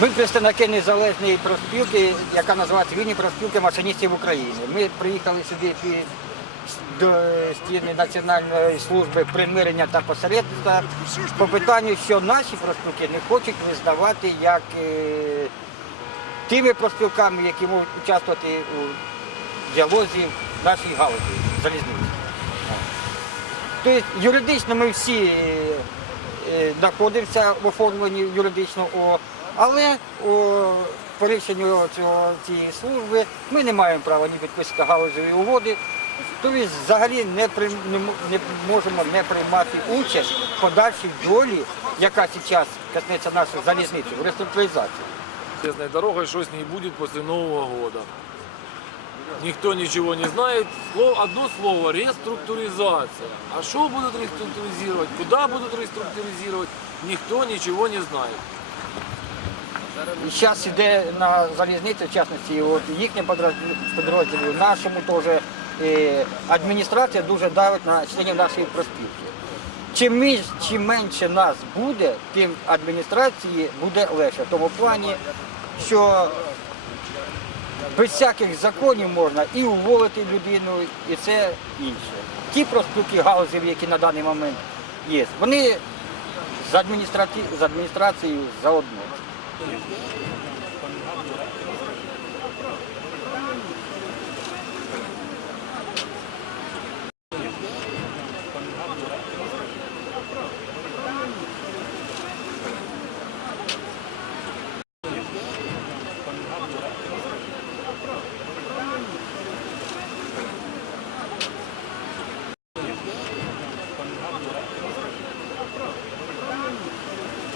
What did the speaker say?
Ми представники незалежної профспілки, яка називається Вільні профспілки машиністів України. Ми приїхали сюди до стіни Національної служби примирення та посередництва по питанню, що наші профспілки не хочуть визнавати як е, тими профспілками, які можуть участвувати у діалозі нашій галузі залізниці. Тобто юридично ми всі е, е, в оформленні юридичного ООО, але о, по рішенню цього, цієї служби ми не маємо права ні підписати галузеві угоди, тобто взагалі не, при, не, не можемо не приймати участь в подальшій долі, яка зараз коснеться нашої залізниці в реструктуризації. Железной дорогой, что с ней будет после Нового года. Никто ничего не. Слово- Одно слово – реструктуризация. А что будут реструктуризировать, куда будут реструктуризировать, никто ничего не знает. І зараз іде на залізницю, в частності, от їхнім підрозділ- підрозділі, нашому теж е, адміністрація дуже давить на членів нашої проспілки. Чим, чим менше нас буде, тим адміністрації буде легше. В тому плані, що без всяких законів можна і уволити людину, і це інше. Ті проспілки галузів, які на даний момент є, вони з адміністрацією заодно.